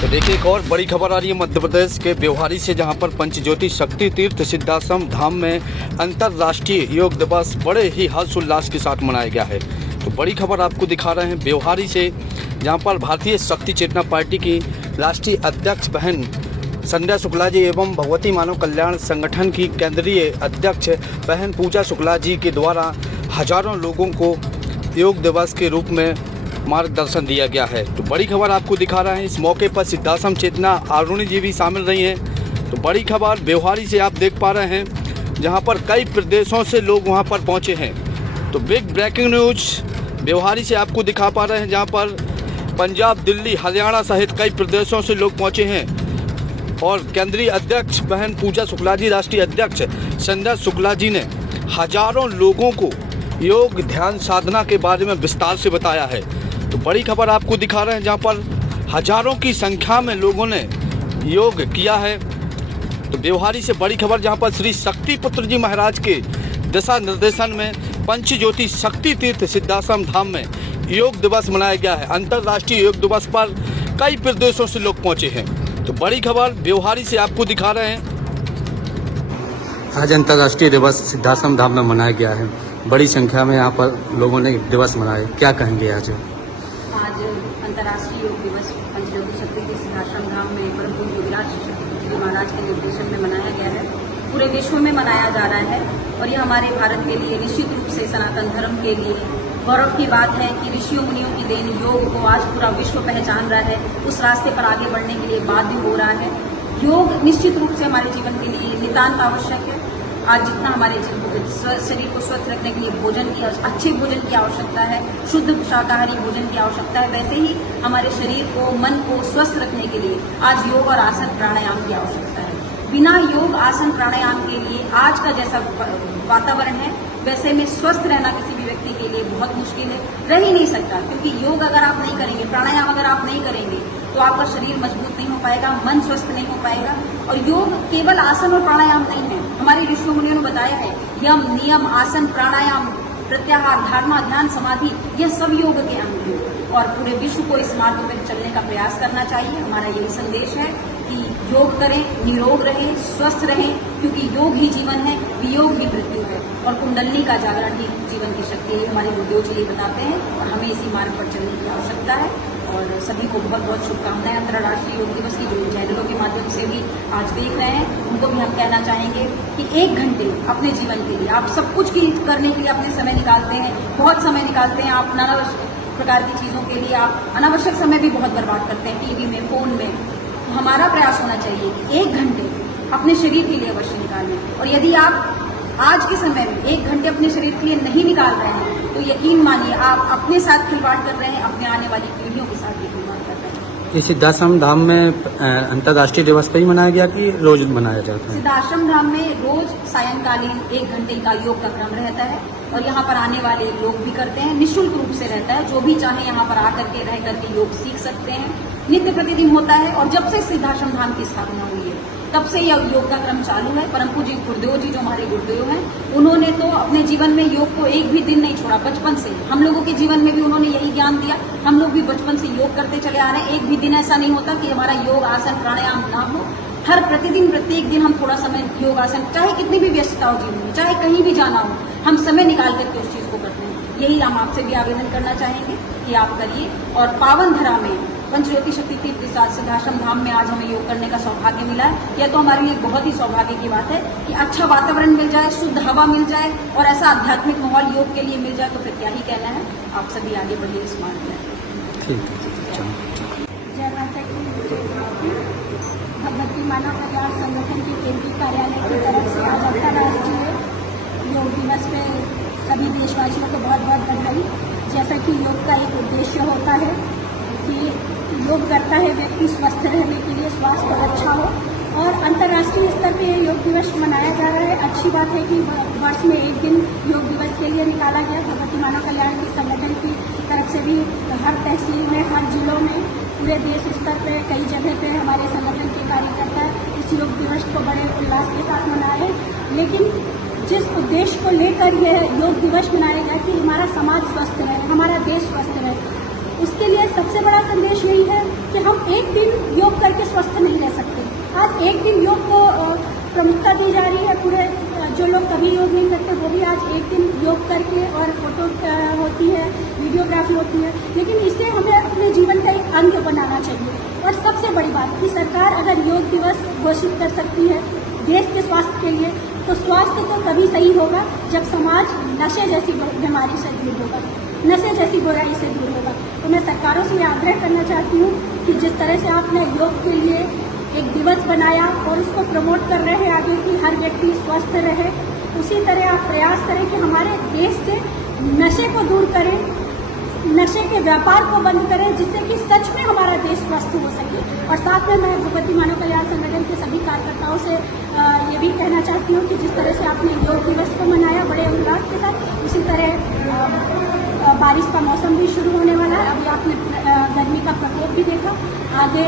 तो देखिए एक और बड़ी खबर आ रही है मध्य प्रदेश के व्यवहारी से, जहां पर पंचज्योति शक्ति तीर्थ सिद्धाश्रम धाम में अंतर्राष्ट्रीय योग दिवस बड़े ही हर्षोल्लास के साथ मनाया गया है। तो बड़ी खबर आपको दिखा रहे हैं व्यवहारी से, जहां पर भारतीय शक्ति चेतना पार्टी की राष्ट्रीय अध्यक्ष बहन संध्या शुक्ला जी एवं भगवती मानव कल्याण संगठन की केंद्रीय अध्यक्ष बहन पूजा शुक्ला जी के द्वारा हजारों लोगों को योग दिवस के रूप में मार्गदर्शन दिया गया है। तो बड़ी खबर आपको दिखा रहे हैं। इस मौके पर सिद्धाश्रम चेतना अरुणी जी भी शामिल रही हैं। तो बड़ी खबर व्यवहारी से आप देख पा रहे हैं, जहां पर कई प्रदेशों से लोग वहां पर पहुंचे हैं। तो बिग ब्रेकिंग न्यूज व्यवहारी से आपको दिखा पा रहे हैं, जहां पर पंजाब, दिल्ली, हरियाणा सहित कई प्रदेशों से लोग पहुंचे हैं। और केंद्रीय अध्यक्ष बहन पूजा शुक्ला जी, राष्ट्रीय अध्यक्ष संध्या शुक्ला जी ने हजारों लोगों को योग ध्यान साधना के बारे में विस्तार से बताया है। तो बड़ी खबर आपको दिखा रहे हैं, जहां पर हजारों की संख्या में लोगों ने योग किया है। तो व्यवहारी से बड़ी खबर, जहां पर श्री शक्ति पुत्र जी महाराज के दिशा निर्देशन में पंचज्योति शक्ति तीर्थ सिद्धाश्रम धाम में योग दिवस मनाया गया है। अंतर्राष्ट्रीय योग दिवस पर कई प्रदेशों से लोग पहुंचे हैं। तो बड़ी खबर व्यवहारी से आपको दिखा रहे हैं। आज अंतर्राष्ट्रीय दिवस सिद्धाश्रम धाम में मनाया गया है। बड़ी संख्या में यहाँ पर लोगों ने दिवस मनाए, क्या कहेंगे आज? आज अंतर्राष्ट्रीय योग दिवस पंचज्योति शक्ति के सिद्धाश्रम धाम में परम पूज्य योगीराज शक्ति जी महाराज के निर्देशन में मनाया गया है। पूरे विश्व में मनाया जा रहा है और ये हमारे भारत के लिए निश्चित रूप से सनातन धर्म के लिए गौरव की बात है कि ऋषियों मुनियों की देन योग को आज पूरा विश्व पहचान रहा है, उस रास्ते पर आगे बढ़ने के लिए बाध्य हो रहा है। योग निश्चित रूप से हमारे जीवन के लिए नितांत आवश्यक है। आज जितना हमारे शरीर को स्वस्थ रखने के लिए भोजन की, अच्छे भोजन की आवश्यकता है, शुद्ध शाकाहारी भोजन की आवश्यकता है, वैसे ही हमारे शरीर को, मन को स्वस्थ रखने के लिए आज योग और आसन प्राणायाम की आवश्यकता है। बिना योग आसन प्राणायाम के लिए आज का जैसा वातावरण है वैसे में स्वस्थ रहना किसी भी व्यक्ति के लिए बहुत मुश्किल है, रह ही नहीं सकता। क्योंकि योग अगर आप नहीं करेंगे, प्राणायाम अगर आप नहीं करेंगे तो आपका शरीर मजबूत नहीं हो पाएगा, मन स्वस्थ नहीं हो पाएगा। और योग केवल आसन और प्राणायाम नहीं है, हमारे ऋषियों मुनियों ने बताया है यम, नियम, आसन, प्राणायाम, प्रत्याहार, धारणा, ध्यान, समाधि, यह सब योग के अंग हैं। और पूरे विश्व को इस मार्ग पर चलने का प्रयास करना चाहिए। हमारा यही संदेश है कि योग करें, निरोग रहें, स्वस्थ रहें, क्योंकि योग ही जीवन है, वियोग ही मृत्यु है। और कुंडलिनी का जागरण ही जीवन की शक्ति है, हमारे गुरुदेव जी ये बताते हैं। और हमें इसी मार्ग पर चलने की आवश्यकता है। और सभी को बहुत बहुत शुभकामनाएं अंतर्राष्ट्रीय योग दिवस की। जो चैनलों के माध्यम से भी आज देख रहे हैं, उनको भी हम कहना चाहेंगे कि 1 घंटे अपने जीवन के लिए, आप सब कुछ करने के लिए अपने समय निकालते हैं, बहुत समय निकालते हैं, आप नाना प्रकार की चीजों के लिए आप अनावश्यक समय भी बहुत बर्बाद करते हैं, टीवी में, फोन में। तो हमारा प्रयास होना चाहिए कि 1 घंटे अपने शरीर के लिए अवश्य निकालें। और यदि आप आज के समय में 1 घंटे अपने शरीर के लिए नहीं निकाल रहे हैं तो यकीन मानिए आप अपने साथ खिलवाड़ कर रहे हैं, अपने आने वाली पीढ़ियों के साथ भी खिलवाड़ कर रहे हैं। ये सिद्धाश्रम धाम में अंतर्राष्ट्रीय दिवस पर ही मनाया गया कि रोज मनाया जाता है? सिद्धाश्रम धाम में रोज सायंकालीन 1 घंटे का योग का क्रम रहता है और यहाँ पर आने वाले लोग भी करते हैं, निःशुल्क रूप से रहता है। जो भी चाहे यहाँ पर आकर के रह करके योग सीख सकते हैं, नित्य प्रतिदिन होता है। और जब से सिद्धाश्रम धाम की स्थापना हुई है तब से यह योग का क्रम चालू है। परम पूज्य गुरुदेव जी जो हमारे गुरुदेव हैं, उन्होंने तो अपने जीवन में योग को एक भी दिन नहीं छोड़ा। बचपन से हम लोगों के जीवन में भी उन्होंने यही ज्ञान दिया। हम लोग भी बचपन से योग करते चले आ रहे हैं। एक भी दिन ऐसा नहीं होता कि हमारा योग आसन प्राणायाम ना हो। हर प्रतिदिन, प्रत्येक दिन हम थोड़ा समय योग आसन, चाहे कितनी भी व्यस्तता हो जीवन में, चाहे कहीं भी जाना हो, हम समय निकाल करके उस चीज को करते हैं। यही हम आपसे भी आवेदन करना चाहेंगे कि आप करिए। और पावन धरा में पंचज्योति शक्ति तीर्थ सिद्धाश्रम धाम में आज हमें योग करने का सौभाग्य मिला है। यह तो हमारे लिए बहुत ही सौभाग्य की बात है कि अच्छा वातावरण मिल जाए, शुद्ध हवा मिल जाए और ऐसा आध्यात्मिक माहौल योग के लिए मिल जाए, तो फिर क्या ही कहना है। आप सभी आगे बढ़िए इस मार्ग में। ठीक है। जय माता की। भगवती मानव कल्याण संगठन के केंद्रीय कार्यालय की तरफ से आज अंतर्राष्ट्रीय योग दिवस पे सभी देशवासियों को बहुत बहुत बधाई। जैसा कि योग का एक उद्देश्य होता है कि योग करता है व्यक्ति स्वस्थ रहने के लिए, स्वास्थ्य अच्छा हो, और अंतर्राष्ट्रीय स्तर पे योग दिवस मनाया जा रहा है। अच्छी बात है कि वर्ष में 1 दिन योग दिवस के लिए निकाला गया। भगवती मानव कल्याण के संगठन की तरफ से भी हर तहसील में, हर जिलों में, पूरे देश स्तर पे कई जगह पे हमारे संगठन के कार्यकर्ता इस योग दिवस को बड़े उल्लास के साथ मना रहे। लेकिन जिस उद्देश्य को लेकर यह योग दिवस मनाया गया कि हमारा समाज स्वस्थ रहे, हमारा देश स्वस्थ रहे, उसके लिए सबसे बड़ा संदेश यही है कि हम 1 दिन योग आज एक दिन योग को प्रमुखता दी जा रही है। पूरे जो लोग कभी योग नहीं करते वो भी आज एक दिन योग करके, और फोटो होती है, वीडियोग्राफी होती है, लेकिन इसे हमें अपने जीवन का एक अंग बनाना चाहिए। और सबसे बड़ी बात कि सरकार अगर योग दिवस घोषित कर सकती है देश के स्वास्थ्य के लिए, तो स्वास्थ्य तो तभी सही होगा जब समाज नशे जैसी बीमारी से दूर होगा, नशे जैसी बुराई से दूर होगा। तो मैं सरकारों से आग्रह करना चाहती हूँ कि जिस तरह से आपने योग के लिए एक दिवस बनाया और उसको प्रमोट कर रहे हैं आगे कि हर व्यक्ति स्वस्थ रहे, उसी तरह आप प्रयास करें कि हमारे देश से नशे को दूर करें, नशे के व्यापार को बंद करें, जिससे कि सच में हमारा देश स्वस्थ हो सके। और साथ में मैं भगवती मानव कल्याण संगठन के सभी कार्यकर्ताओं से ये भी कहना चाहती हूँ कि जिस तरह से आपने योग दिवस को मनाया बड़े उल्लास के साथ, उसी तरह बारिश का मौसम भी शुरू होने वाला है। अभी आपने गर्मी का प्रकोप भी देखा। आगे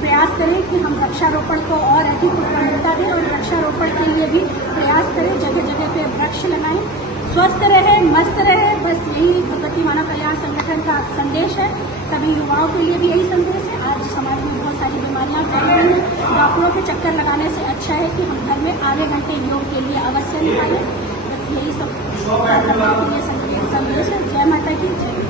प्रयास करें कि हम वृक्षारोपण को और अधिक प्राथमिकता दें और वृक्षारोपण के लिए भी प्रयास करें, जगह जगह पे वृक्ष लगाएं, स्वस्थ रहे, मस्त रहे। बस यही भगवती मानव कल्याण संगठन का संदेश है। सभी युवाओं के लिए भी यही संदेश है। आज समाज में बहुत सारी बीमारियां फैल रही हैं, डॉक्टरों के चक्कर लगाने से अच्छा है कि हम घर में आधे घंटे योग के लिए अवश्य निकालें। बस यही सब संदेश है। जय माता की जय।